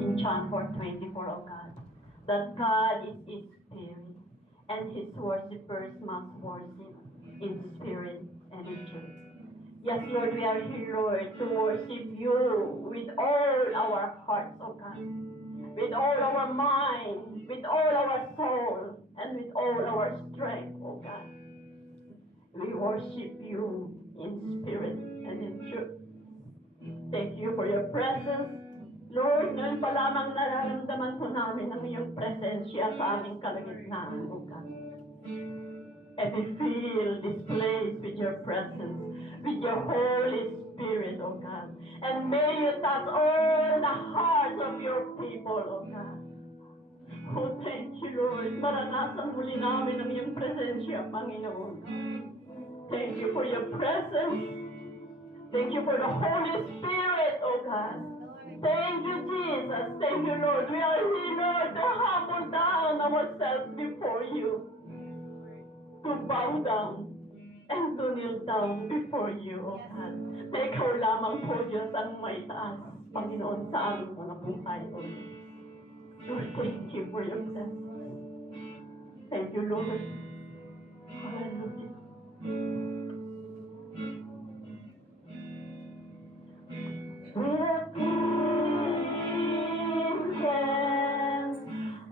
in John 4:24, O God, that God is His Spirit, and His worshippers must worship in spirit and in truth. Yes, Lord, we are here, Lord, to worship You with all our hearts, O God, with all our mind, with all our soul, and with all our strength, O God. We worship You in spirit and in truth. Thank You for Your presence. Lord, ngayon pa lamang nararamdaman po namin ang iyong presensya sa aming kalagitnaan, O God. And we feel this place with your presence, with your Holy Spirit, O God. And may you touch all the hearts of your people, O God. Oh, thank you, Lord. Maranasan muli namin ang iyong presensya, Panginoon. Thank you for your presence. Thank you for the Holy Spirit, O God. Thank you, Jesus. Thank you, Lord. We are here, Lord, to humble down ourselves before You, to bow down, and to kneel down before You, O God. Na Ikaw lamang po, Diyos, ang may taas, Panginoon, sa aming mga buhay, O Lord. Lord, thank You for Your presence. Thank You, Lord. Hallelujah. With a clean hands,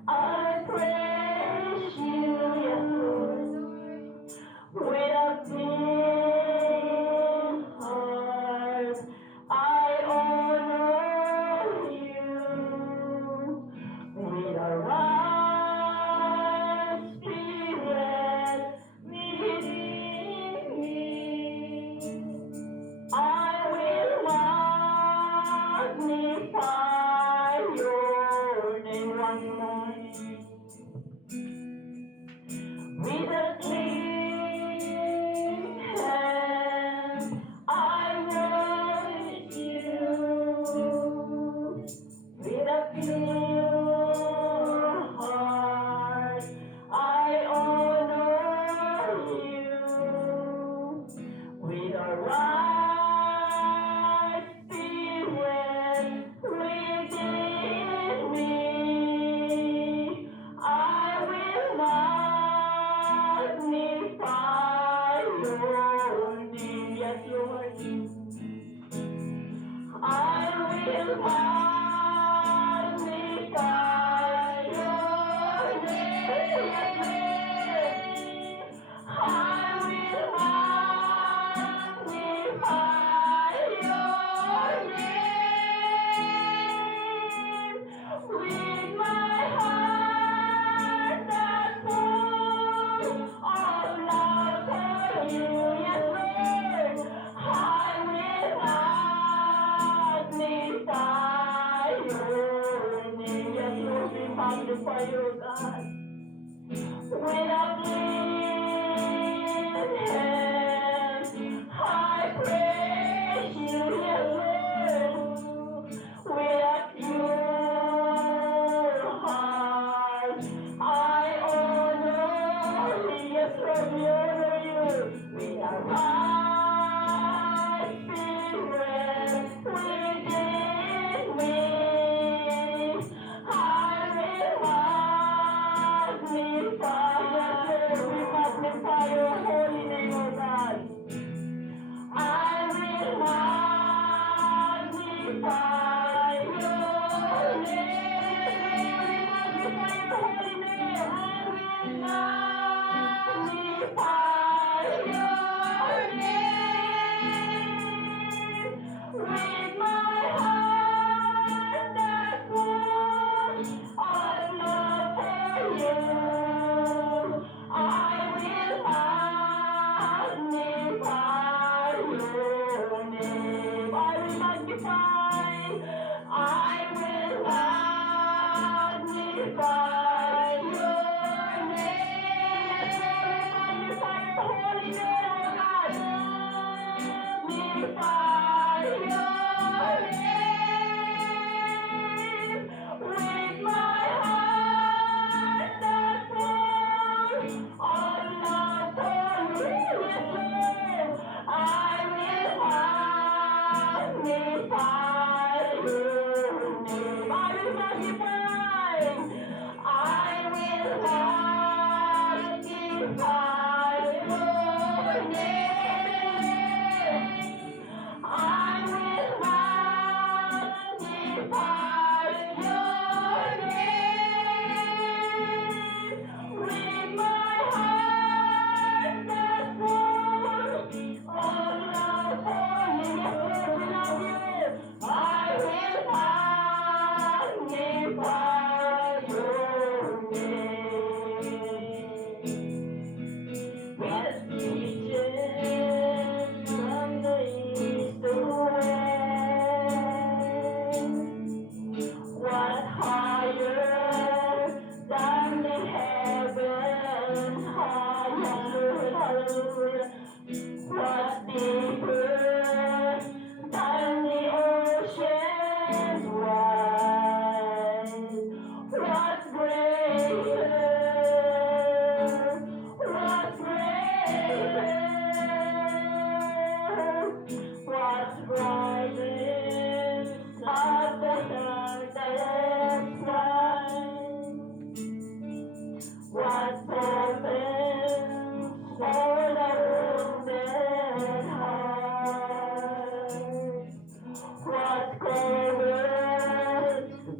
I praise You, yes, Lord. With a clean heart, I honor You. With a right spirit within me, I will magnify Your name once more. With a clean hand, I worship You. With a pure heart, I honor You. With a right spirit within me, I will magnify Your name. Yes, Lord. I will magnify Your name. I will magnify Your name. With my heart that's full of love for You, yes, Lord, I will magnify Your name. Yes, Lord, we magnify You, God. With a clean hands, I praise You, yes, Lord. With a pure heart, I honor You, yes, Lord, we honor You. With a right spirit within me, I will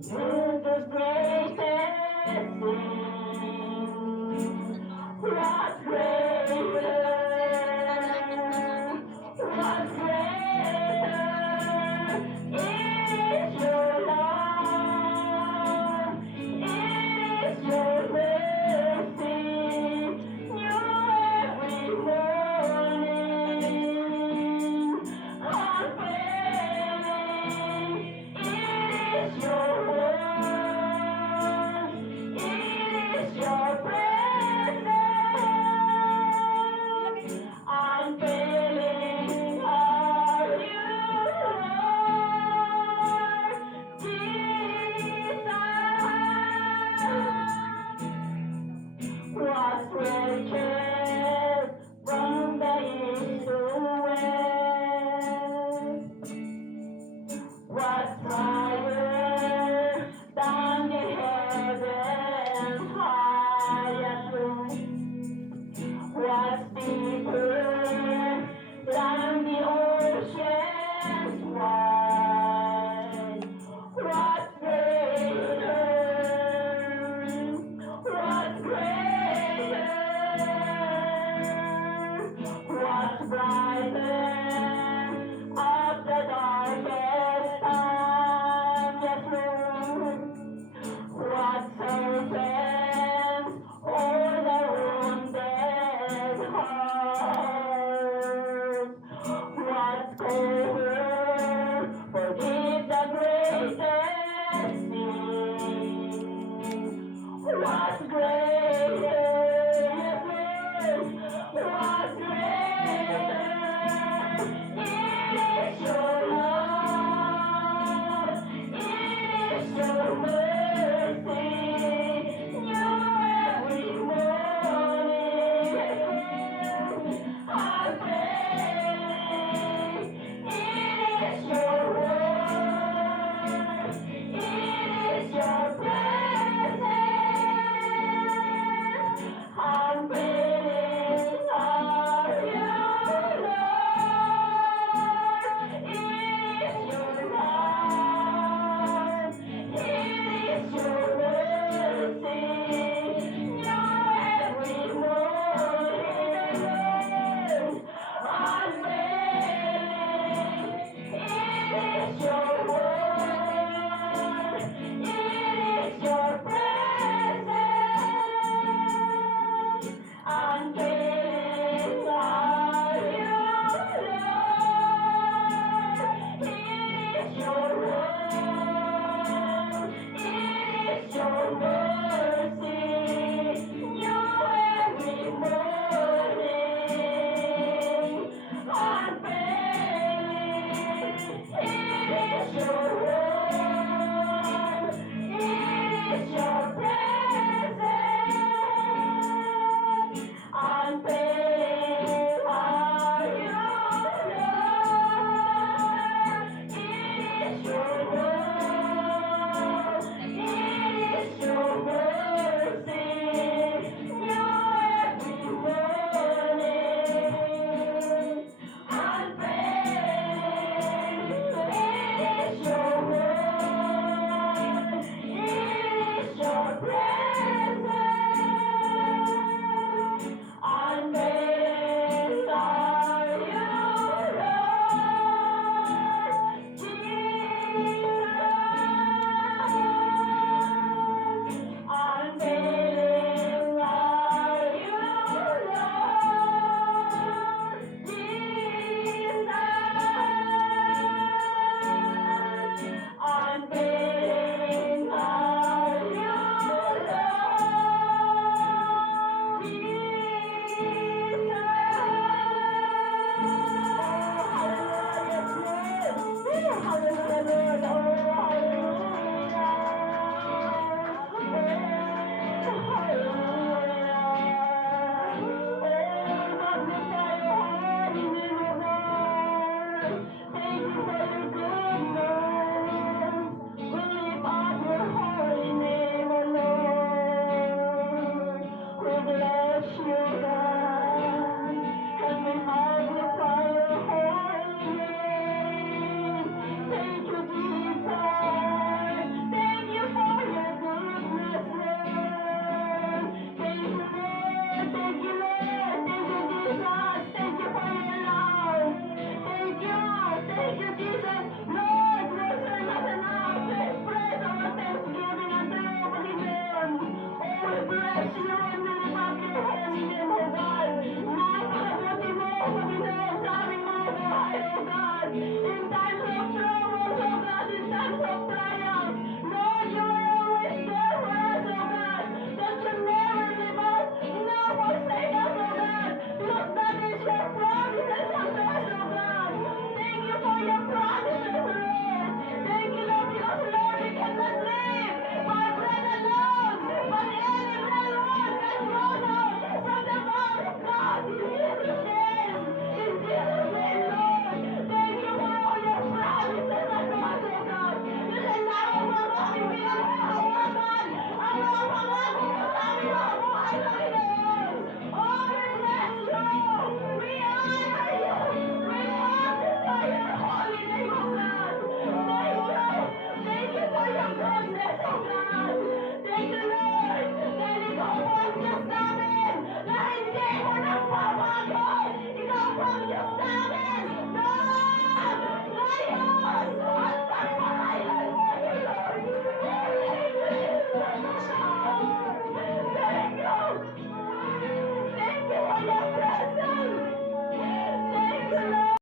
Let us pray.